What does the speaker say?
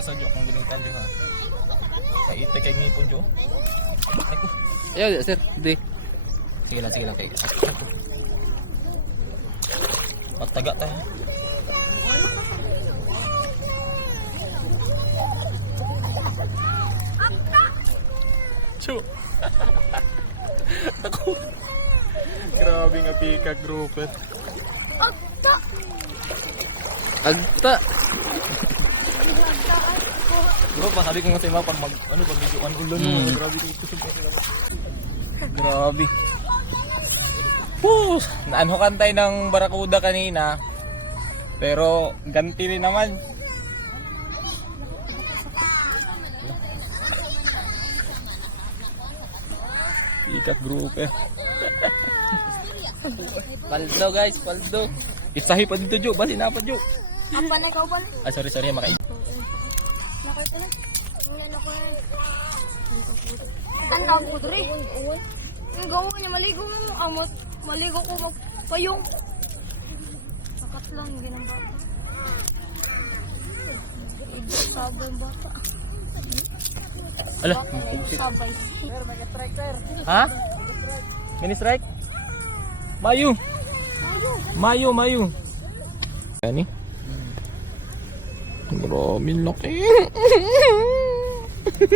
Asa Jo kung gunitan Jo ha. Sa itik kay ngipon Jo. Ay ko. Ayaw, sir. Hindi. Sige lang kay. Pagtaga tayo. Chu. Ako. Grabe nga pika grouper. Agta. Bro, pasabi ko nga sa ima pag pag videoan ulo mo. Grabe dito sa sila. Grabe. Puh, naanhukan tayo ng barakuda kanina. Pero ganti rin naman. Ikat group eh. Paldo guys, paldo. Isahi pa dito Jo, bali na pa Jo. Apa na ikaw ba? Ah sorry makain. Nakita na. Ano ko na. Tanaw ko dre. Ang gawa niya maligo mo amot. Maligo ko magpayong. Sakat lang ginang bata. Sabay yung bata. Ala, Sabay. ha? Mini strike? Mayu. Ani? Grabe laki.